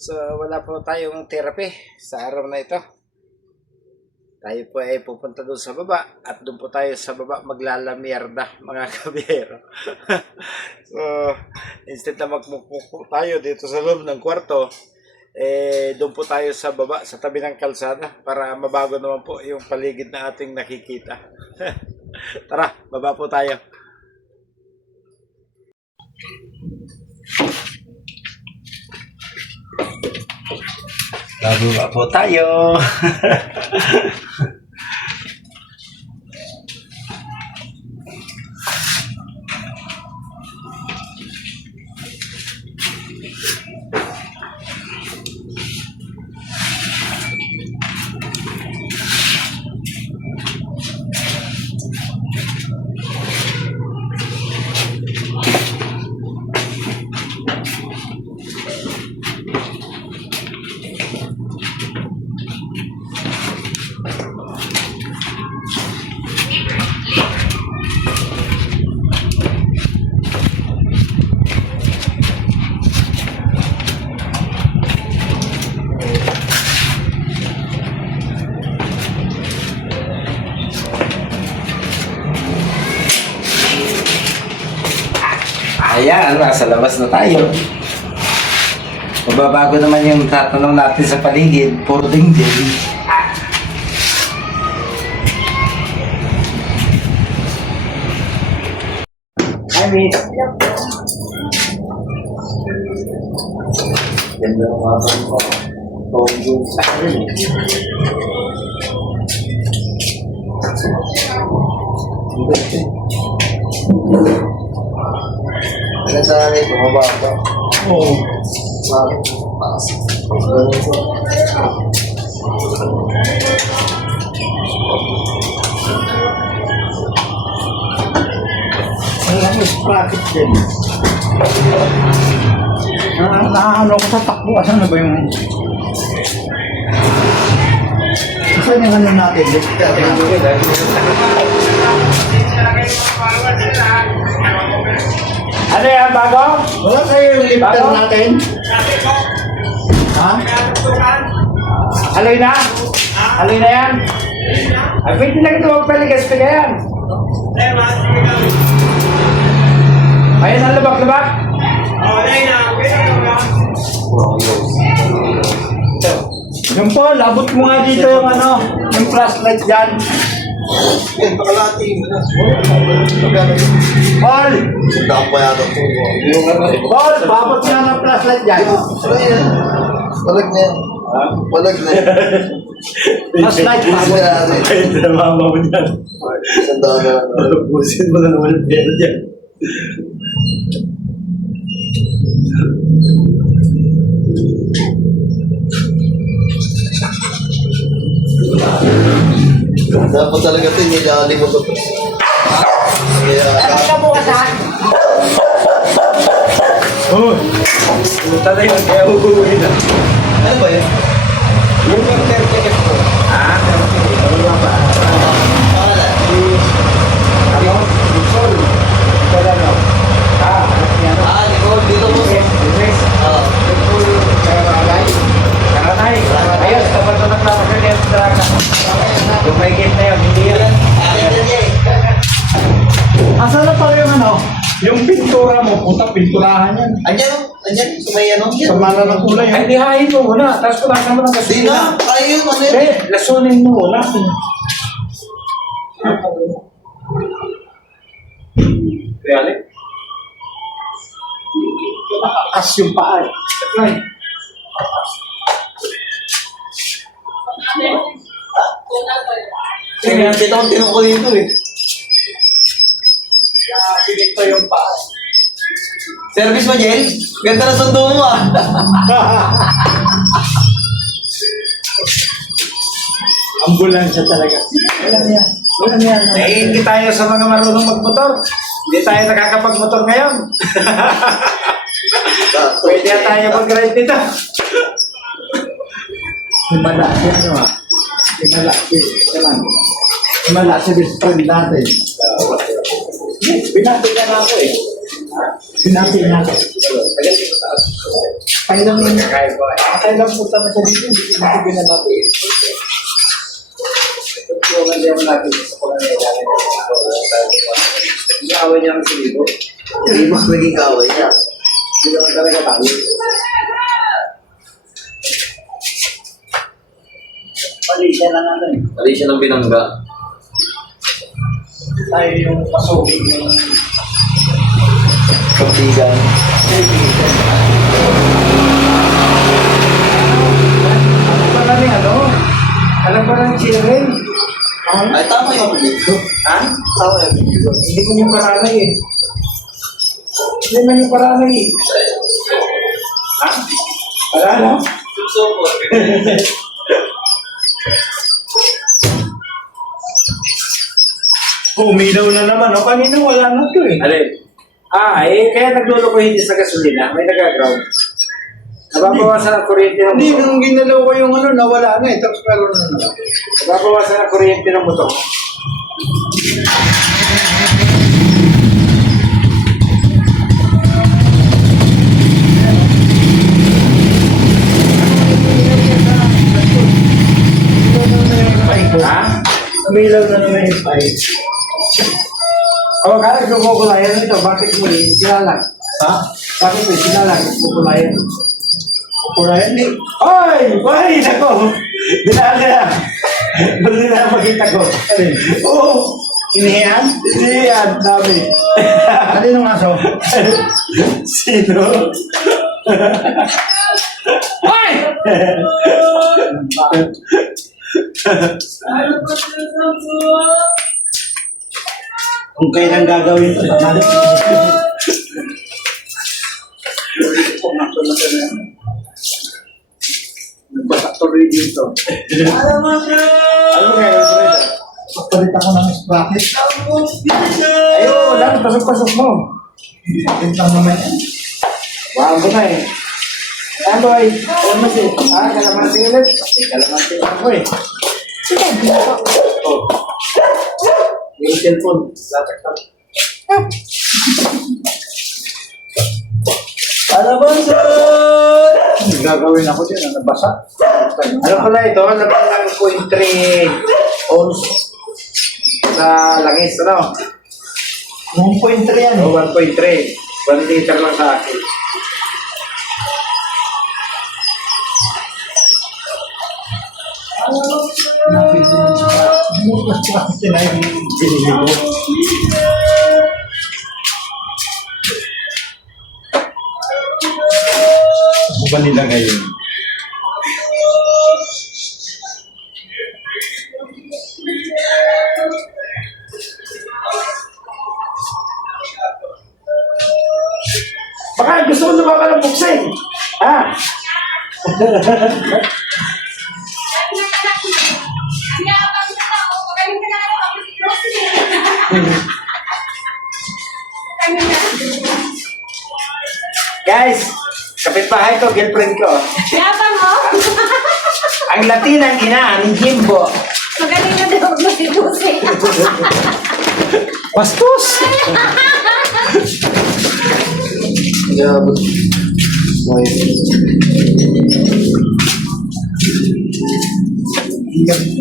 So, wala po tayong therapy sa araw na ito. Tayo po ay pupunta doon sa baba at doon po tayo sa baba maglalamierda, mga kabiyero. So, instead na magmukmuk tayo dito sa loob ng kwarto, doon po tayo sa baba, sa tabi ng kalsada para mabago naman po yung paligid na ating nakikita. Tara, baba po tayo. Bababa po tayo. Ayan, nasa labas na tayo. Mababago naman yung tatanong natin sa paligid. Puro ding-ding. Hi, Miss. Ganda ang mga ko. Tunggu sa akin. Ano sa akin? Bumaba ako. Oo. Bakit? Alam mo, sprocket din. Nakakalo ko sa takbo. Asan na ba yung... Saan yung ano natin? Ano yan, bago? Wala kayo yung lifter natin? Ha? Aloy na? Aloy na yan? Ay, pwede na ito magpaligas pa yan. Ayan ang labak-labak? Yung po, labot mo nga dito yung ano, yung flashlight dyan. Yan, pakalating. Paul! Sundaan pa yata po. Paul, babot nga ng flashlight dyan. Palag na yan. Palag na yan. Flashlight, babot. Kahit na mama mo dyan. Sundaan na lang. Pusin mo na naman yung pera dyan. Dapat talaga ito, nilalim mo ito. Kaya, Ano ka bukas ha? Oh! Puta na yun, kaya uuwi na. ano ba yun? Yung interconnect ko. Ah? Ano nga ba? Pangalan? Ano? Nicole. Wala na. Ah, yan. Nicole, dito po. Yes. Oo. Nicole, Karanay. Karanay. Ayos, kapag ito nagpapasya niya sa draga. Yung may gate na yun, hindi yan. Akin na niya eh. Asan na pala yung ano? Yung pintura mo, puta, pinturahan yan. Anyan, anyan. Sa may ano? Sa mana ng kulay. Ay, lihain mo muna. Tapos kulasan mo ng Di gasolina. na. Kaya yun, ano yun? Eh, lasunin mo muna. Reali? As yung paa. Ay. Sige, dito ang tinong ko dito eh. Pilit pa yung paa. Service mo, Jel? Ganda na sundo mo ah. Ambulansya talaga. Wala niya. Wala niya. Eh, hindi tayo sa mga marunong magmotor. Hindi tayo nakakapagmotor ngayon. Pwede na tayo mag-ride dito. Himala siya ano ah. Himala siya. Himala siya best friend natin. Binati ka na ako eh. Binati na ako. Kailan mo na? Kaya ko eh. Kailan punta na sa dito? Hindi ko binabati. Tulungan din natin sa pagkakailangan niya. Iaaway niya ang silibo. Hindi mas naging kaway niya. Hindi naman talaga tayo. Pali siya lang ano eh. Mali siya ng binangga. Tayo yung pasugin ng Kaptigan. Alam ko lang yung ano? Alam ko lang yung cheering. Ay, tama yung video. Ha? Tama yung video. Hindi ko yung paranay eh. Hindi man yung paranay eh. Ha? Wala no? Support. Umilaw na naman. O kanina wala na to eh. Alin? Kaya nagluloko hindi sa gasolina. May nagaground. Nababawasan ang kuryente ng Hindi, motor. nung ginalaw ko yung ano, nawala na eh. Tapos meron na naman. Nababawasan ang kuryente ng motor. Ha? Umilaw na naman yung pipe. O, kaya kukulayan ito. Bakit mo eh? Sinalang. Ha? Bakit mo sinalang? Kukulayan. Kurayan di. Oy! Oy! Nako! Dinaan na yan. Bali na makita ko. Oo! Inihiyan? Hindi yan. Dami. Kaninong aso? Sino? Oy! Kung kailan gagawin ito. Nagbasak tuloy dito. Ano kaya? Papalit ako ng sprocket. Ayun! Lang! Pasok-pasok mo. Ito lang naman yan. Bago na eh. Ano ay? Kalamansi. Kalamansi ulit. Kalamansi ako eh. Oh. Yung cellphone. Latak ka. Ano ba sir? Gagawin ako din. Ano basa? Ano pala ito? Ano pala ng 0.3 ounce sa langis, ano? 1.3 yan O, eh. 1.3. 1 liter lang sa akin. Napito ng sprocket. Hindi ko sprocket na yung binili ko. Ano ba nila ngayon? Baka gusto mo naman ka ng buksin. Ha? Guys, kapitbahay ko, girlfriend ko. Yabang mo? Ang Latin ang ina ni Jimbo. Magaling na daw maglusi-lusi. Bastos! Gabot. Gabot.